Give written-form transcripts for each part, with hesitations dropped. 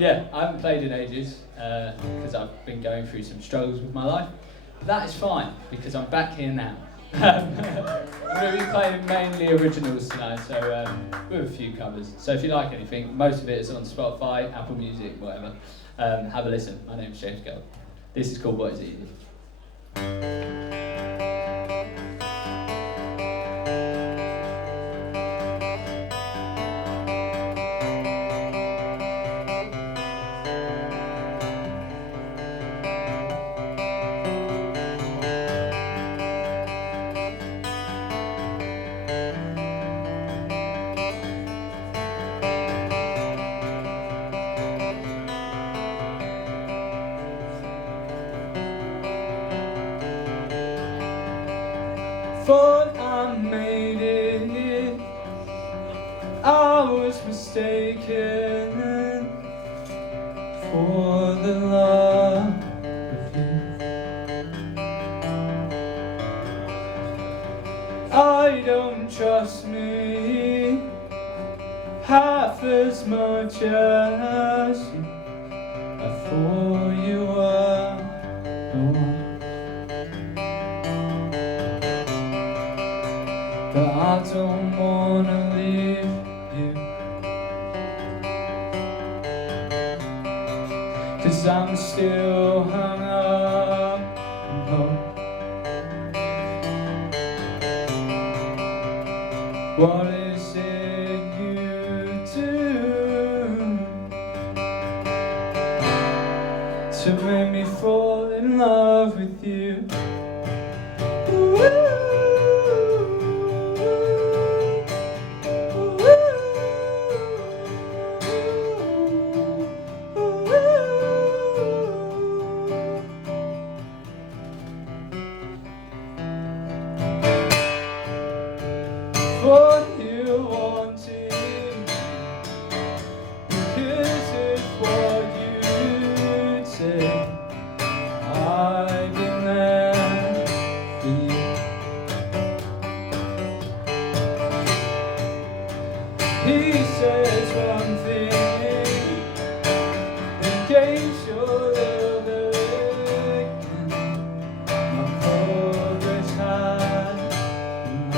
Yeah, I haven't played in ages because I've been going through some struggles with my life. That is fine because I'm back here now. I'm going to be playing mainly originals tonight, so with a few covers. So if you like anything, most of it is on Spotify, Apple Music, whatever. Have a listen. My name's James Gold. This is called What Is Easy. Thought I made it, I was mistaken for the love of you. I don't trust me half as much as you. I thought you were the one. But I don't wanna leave you, 'cause I'm still hung up on hope. What is it you do to make me fall in love with you? What you wanted, because it's what you'd say. I've been there for you. He says one thing, in case you're looking, my progress has been.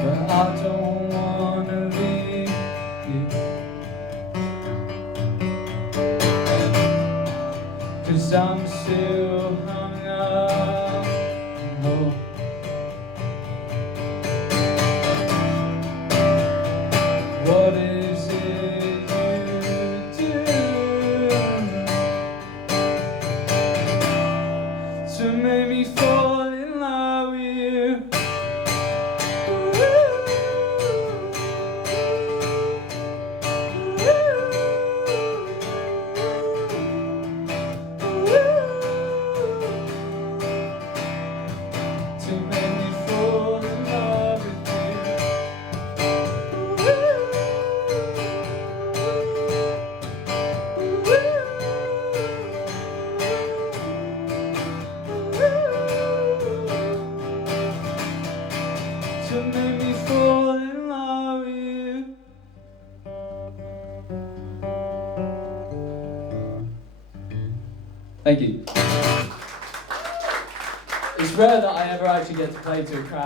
But I don't wanna leave you, 'cause I'm still hung up on hope. What is it you do to make me fall in love with you? To make me fall in love with you. To make me fall in love with you. Thank you. It's rare that I ever actually get to play to a crowd.